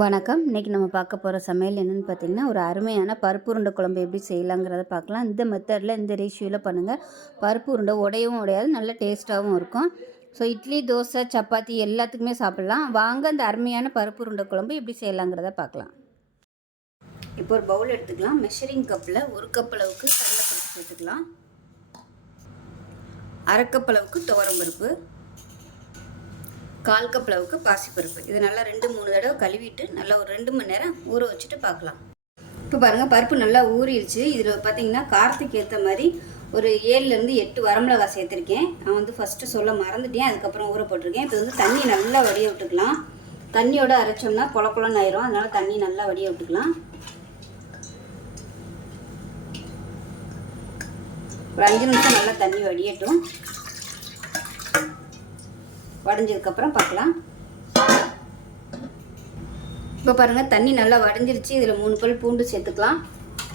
வணக்கம். இன்றைக்கி நம்ம பார்க்க போகிற சமையல் என்னென்னு பார்த்தீங்கன்னா, ஒரு அருமையான பருப்பு உருண்டை குழம்பு எப்படி செய்யலாங்கிறத பார்க்கலாம். இந்த மெத்தடில் இந்த ரேஷியோவில் பண்ணுங்கள். பருப்பு உருண்டை உடையவும் உடையாது, நல்ல டேஸ்ட்டாகவும் இருக்கும். ஸோ இட்லி, தோசை, சப்பாத்தி எல்லாத்துக்குமே சாப்பிட்லாம். வாங்க அந்த அருமையான பருப்பு உருண்டை குழம்பு எப்படி செய்யலாங்கிறத பார்க்கலாம். இப்போ ஒரு பவுல் எடுத்துக்கலாம். மெஷரிங் கப்பில் 1 கப் அளவுக்கு கடலைப்பருப்பு சேர்த்துக்கலாம். 1/2 கப் அளவுக்கு துவரம்பருப்பு, 1/4 கப் அளவுக்கு பாசிப்பருப்பு. இதை நல்லா 2-3 தடவை கழுவிட்டு நல்லா ஒரு 2 மணி நேரம் ஊற வச்சுட்டு பார்க்கலாம். இப்போ பாருங்கள், பருப்பு நல்லா ஊறிடுச்சு. இதில் பார்த்தீங்கன்னா காரத்துக்கு ஏற்ற மாதிரி ஒரு 7லேருந்து 8 வரமிளகாய் சேர்த்துருக்கேன். நான் வந்து ஃபஸ்ட்டு சொல்ல மறந்துட்டேன், அதுக்கப்புறம் ஊற போட்டிருக்கேன். இப்போ வந்து தண்ணி நல்லா வடிய விட்டுக்கலாம். தண்ணியோட அரைச்சோம்னா குழக்குழன்னு ஆயிரும், அதனால் தண்ணி நல்லா வடிய விட்டுக்கலாம். ஒரு 5 நிமிஷம் நல்லா தண்ணி வடியட்டும். வடிஞ்சதுக்கப்புறம் பார்க்கலாம். இப்போ பாருங்கள், தண்ணி நல்லா வடிஞ்சிருச்சு. இதில் 3 பல் பூண்டு சேர்த்துக்கலாம்.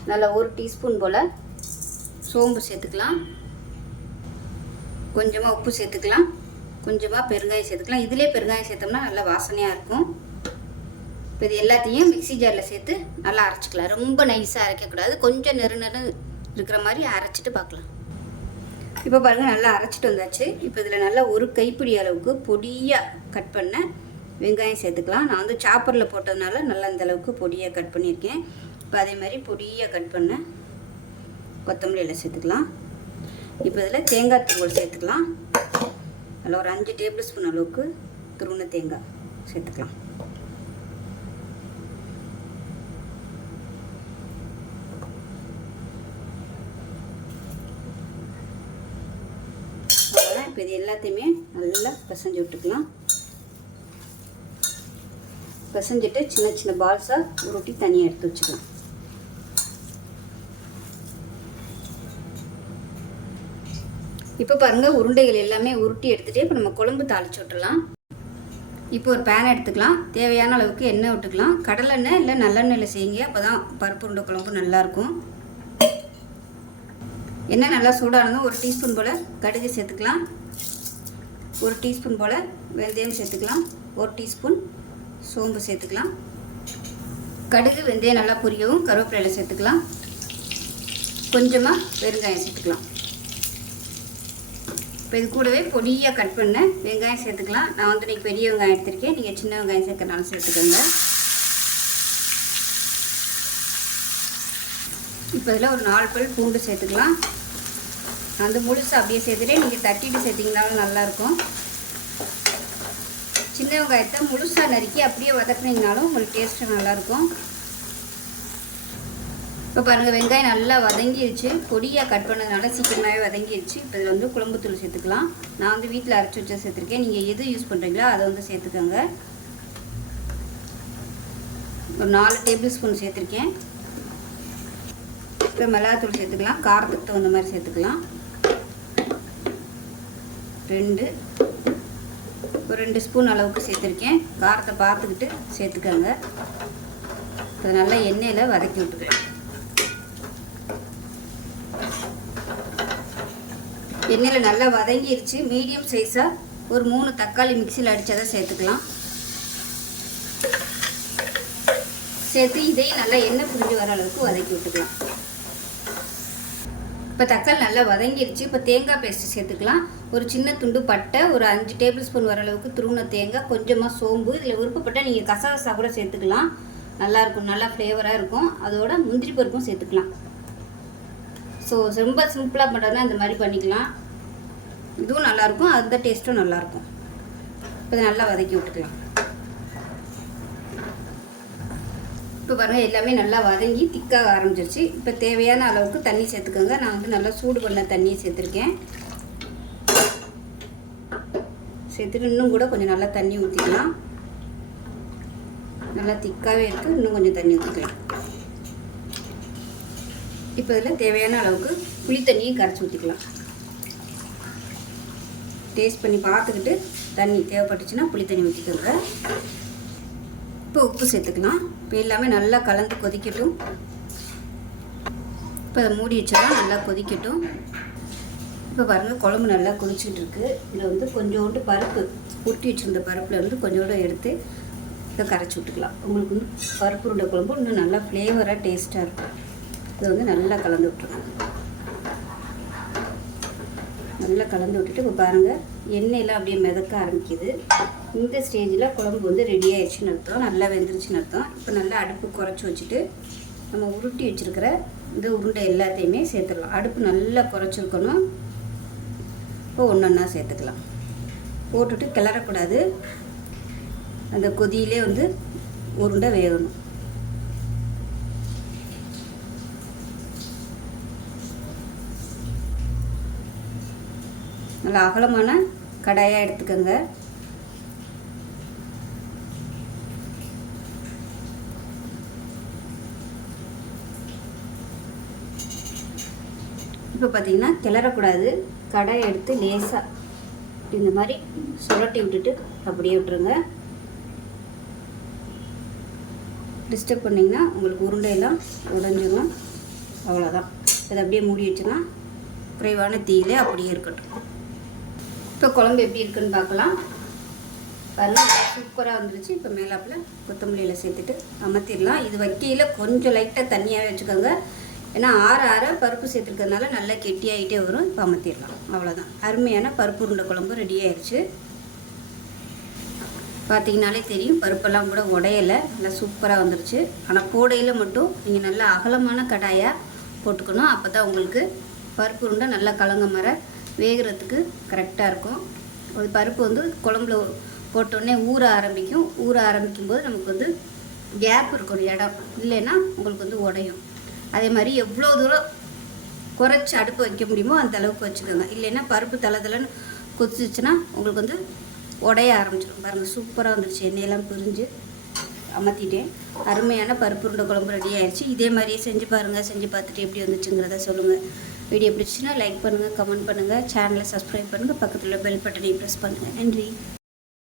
நல்லா 1 டீஸ்பூன் போல் சோம்பு சேர்த்துக்கலாம். கொஞ்சமாக உப்பு சேர்த்துக்கலாம். கொஞ்சமாக பெருங்காயம் சேர்த்துக்கலாம். இதிலே பெருங்காயம் சேர்த்தோம்னா நல்லா வாசனையாக இருக்கும். இப்போ இது எல்லாத்தையும் மிக்ஸி ஜாரில் சேர்த்து நல்லா அரைச்சிக்கலாம். ரொம்ப நைஸாக அரைக்கக்கூடாது, கொஞ்சம் நெரு இருக்கிற மாதிரி அரைச்சிட்டு பார்க்கலாம். இப்போ பாருங்கள், நல்லா அரைச்சிட்டு வந்தாச்சு. இப்போ இதில் நல்லா 1 கைப்பிடி அளவுக்கு பொடியாக கட் பண்ண வெங்காயம் சேர்த்துக்கலாம். நான் வந்து சாப்பரில் போட்டதுனால நல்லா அந்த அளவுக்கு பொடியாக கட் பண்ணியிருக்கேன். இப்போ அதே மாதிரி பொடியாக கட் பண்ண கொத்தமல்லி எல்லாம் சேர்த்துக்கலாம். இப்போ இதில் தேங்காய் துருவல் சேர்த்துக்கலாம். அதில் ஒரு 5 டேபிள் ஸ்பூன் அளவுக்கு துருவின தேங்காய் சேர்த்துக்கலாம். இப்போ இது எல்லாத்தையுமே நல்லா பிசைஞ்சு விட்டுக்கலாம். பிசைஞ்சிட்டு சின்ன சின்ன பால்ஸாக உருட்டி தனியாக எடுத்து வச்சுக்கலாம். இப்போ பாருங்கள், உருண்டைகள் எல்லாமே உருட்டி எடுத்துகிட்டு இப்போ நம்ம குழம்பு தாளிச்சு விட்டுலாம். இப்போ ஒரு பேன் எடுத்துக்கலாம். தேவையான அளவுக்கு எண்ணெய் விட்டுக்கலாம். கடலெண்ணெய் இல்லை நல்லெண்ணெயில் செய்யுங்க, அப்போ தான் பருப்பு உருண்டை குழம்பு நல்லாயிருக்கும். எண்ணெய் நல்லா சூடானதும் 1 டீஸ்பூன் போல் கடுகு சேர்த்துக்கலாம். 1 டீஸ்பூன் போல் வெந்தயம் சேர்த்துக்கலாம். 1 டீஸ்பூன் சோம்பு சேர்த்துக்கலாம். கடுகு வெந்தயம் நல்லா பொரியவும் கருவேப்பிலை சேர்த்துக்கலாம். கொஞ்சமாக பெருங்காயம் சேர்த்துக்கலாம். இப்போ இது கூடவே பொடியாக கட் பண்ண வெங்காயம் சேர்த்துக்கலாம். நான் வந்து இன்றைக்கி பெரிய வெங்காயம் எடுத்திருக்கேன், நீங்கள் சின்ன வெங்காயம் சேர்க்கறனாலும் சேர்த்துக்கோங்க. இப்போ இதில் ஒரு 4 பல் பூண்டு சேர்த்துக்கலாம். அந்த முழுசு அப்படியே சேர்த்துட்டு நீங்கள் தட்டிட்டு சேர்த்திங்கனாலும் நல்லாயிருக்கும். சின்ன வெங்காயத்தை முழுசாக நறுக்கி அப்படியே வதக்குனீங்கனாலும் உங்களுக்கு டேஸ்ட்டு நல்லாயிருக்கும். இப்போ பாருங்கள், வெங்காயம் நல்லா வதங்கிடுச்சு. பொடியாக கட் பண்ணதுனால சீக்கிரமாகவே வதங்கிடுச்சு. இப்போ இதில் வந்து குழம்புத்தூள் சேர்த்துக்கலாம். நான் வந்து வீட்டில் அரைச்சி வச்சு சேர்த்துருக்கேன். நீங்கள் எது யூஸ் பண்ணுறீங்களோ அதை வந்து சேர்த்துக்கோங்க. ஒரு 4 டேபிள் ஸ்பூன் சேர்த்துருக்கேன். இப்போ மிளகாத்தூள் சேர்த்துக்கலாம். காரத்துக்கு தகுந்த மாதிரி சேர்த்துக்கலாம். ஒரு 2 ஸ்பூன் அளவுக்கு சேர்த்துருக்கேன். காரத்தை பார்த்துக்கிட்டு சேர்த்துக்கோங்க. இப்போ நல்லா எண்ணெயில் வதக்கி விட்டுக்கலாம். எண்ணெயில் நல்லா வதங்கிடுச்சு. மீடியம் சைஸாக ஒரு 3 தக்காளி மிக்சியில் அடித்ததை சேர்த்துக்கலாம். சேர்த்து இதையும் நல்லா எண்ணெய் புரிஞ்சு வர அளவுக்கு வதக்கி விட்டுக்கலாம். இப்போ தக்காளி நல்லா வதங்கிடுச்சு. இப்போ தேங்காய் பேஸ்ட்டு சேர்த்துக்கலாம். ஒரு சின்ன துண்டு பட்டை, ஒரு 5 டேபிள் ஸ்பூன் வர அளவுக்கு துருவின தேங்காய், கொஞ்சமாக சோம்பு. இதில் விருப்பப்பட்டால் நீங்கள் கசகசா கூட சேர்த்துக்கலாம், நல்லாயிருக்கும், நல்லா ஃப்ளேவராக இருக்கும். அதோட முந்திரி பருப்பும் சேர்த்துக்கலாம். ஸோ ரொம்ப சிம்பிளாக பண்ணுறதுனா இந்த மாதிரி பண்ணிக்கலாம். இதுவும் நல்லாயிருக்கும், அந்த டேஸ்ட்டும் நல்லாயிருக்கும். இப்போ இதை நல்லா வதக்கி விட்டுக்கலாம். இப்போ பாருங்கள், எல்லாமே நல்லா வதங்கி திக்காக ஆரம்பிச்சிருச்சு. இப்போ தேவையான அளவுக்கு தண்ணி சேர்த்துக்கோங்க. நான் வந்து நல்லா சூடு பண்ண தண்ணியை சேர்த்துருக்கேன். சேர்த்துட்டு இன்னும் கூட கொஞ்சம் நல்லா தண்ணி ஊற்றிக்கலாம். நல்லா திக்காகவே இருக்குது, இன்னும் கொஞ்சம் தண்ணி ஊற்றிக்கலாம். இப்போ இதில் தேவையான அளவுக்கு புளி தண்ணியும் கரைச்சி ஊற்றிக்கலாம். டேஸ்ட் பண்ணி பார்த்துக்கிட்டு தண்ணி தேவைப்பட்டுச்சுன்னா புளி தண்ணி ஊற்றிக்கோங்க. இப்போ உப்பு சேர்த்துக்கலாம். இப்போ எல்லாமே நல்லா கலந்து கொதிக்கட்டும். இப்போ அதை மூடி வச்சோம்னா நல்லா கொதிக்கட்டும். இப்போ பாருங்கள், குழம்பு நல்லா கொதிச்சுட்டு இருக்குது. இதில் வந்து கொஞ்சோண்டு பருப்பு உருட்டி வச்சுருந்த பருப்பில் வந்து கொஞ்சோண்டு எடுத்து இதை கரைச்சி விட்டுக்கலாம். உங்களுக்கு வந்து பருப்பு உருண்டை குழம்பு இன்னும் நல்லா ஃப்ளேவராக டேஸ்ட்டாக இருக்கும். இதை வந்து நல்லா கலந்து விட்டுருங்க. நல்லா கலந்து விட்டுட்டு இப்போ பாருங்கள் எண்ணெயெலாம் அப்படியே மிதக்க ஆரம்பிக்குது. இந்த ஸ்டேஜில் குழம்பு வந்து ரெடி ஆயிடுச்சுன்னு அர்த்தம், நல்லா வெந்துருச்சுன்னு அர்த்தம். இப்போ நல்லா அடுப்பு குறைச்சி வச்சுட்டு நம்ம உருட்டி வச்சுருக்கிற இந்த உருண்டை எல்லாத்தையுமே சேர்த்துடலாம். அடுப்பு நல்லா குறைச்சிருக்கணும். இப்போ ஒன்று ஒன்றா சேர்த்துக்கலாம். போட்டுட்டு கிளறக்கூடாது, அந்த கொதியிலே வந்து உருண்டை வேகணும். நல்லா அகலமான கடாயாக எடுத்துக்கோங்க. இப்போ பார்த்தீங்கன்னா கிளறக்கூடாது, கடாயை எடுத்து லேசாக இந்த மாதிரி சுரட்டி விட்டுட்டு அப்படியே விட்டுருங்க. டிஸ்டர்ப் பண்ணிங்கன்னா உங்களுக்கு உருண்டையெல்லாம் உடைஞ்சிடும். அவ்வளோதான். அதை அப்படியே மூடி வச்சுன்னா குறைவான தீயிலே அப்படியே இருக்கட்டும். இப்போ குழம்பு எப்படி இருக்குன்னு பார்க்கலாம். பாருங்கள் சூப்பராக வந்துருச்சு. இப்போ மேலாப்பில் கொத்தமல்லியில் சேர்த்துட்டு அமர்த்திடலாம். இது வைக்கையில் கொஞ்சம் லைட்டாக தண்ணியாகவே வச்சுக்கோங்க, ஏன்னா ஆற பருப்பு சேர்த்துருக்கிறதுனால நல்லா கெட்டியாகிட்டே வரும். இப்போ அமர்த்திடலாம். அவ்வளோதான். அருமையான பருப்பு உருண்டை குழம்பு ரெடி ஆயிடுச்சு. பார்த்தீங்கனாலே தெரியும் பருப்பெல்லாம் கூட உடையலை, நல்லா சூப்பராக வந்துருச்சு. ஆனால் போடையில் மட்டும் நீங்கள் நல்லா அகலமான கடாயாக போட்டுக்கணும். அப்போ தான் உங்களுக்கு பருப்பு உருண்டை நல்லா கலங்க மர வேகிறதுக்கு கரெக்டாக இருக்கும். ஒரு பருப்பு வந்து குழம்புல போட்டோடனே ஊற ஆரம்பிக்கும். ஊற ஆரம்பிக்கும் போது நமக்கு வந்து கேப் இருக்கும் இடம், இல்லைன்னா உங்களுக்கு வந்து உடையும். அதே மாதிரி எவ்வளோ தூரம் குறைச்சி அடுப்பு வைக்க முடியுமோ அந்த அளவுக்கு வச்சுக்கோங்க. இல்லைன்னா பருப்பு தளன்னு கொதிச்சிச்சுன்னா உங்களுக்கு வந்து உடைய ஆரம்பிச்சிடும். பாருங்கள் சூப்பராக வந்துடுச்சு. எண்ணெயெல்லாம் பிரிஞ்சு அமர்த்திட்டேன். அருமையான பருப்பு உருண்டை குழம்பு ரெடி ஆயிடுச்சு. இதே மாதிரியே செஞ்சு பாருங்கள். செஞ்சு பார்த்துட்டு எப்படி வந்துச்சுங்கிறத சொல்லுங்கள். வீடியோ பிடிச்சின்னா லைக் பண்ணுங்கள், கமெண்ட் பண்ணுங்கள், சேனலை சப்ஸ்கிரைப் பண்ணுங்கள், பக்கத்தில் பெல் பட்டனையும் ப்ரெஸ் பண்ணுங்கள். நன்றி.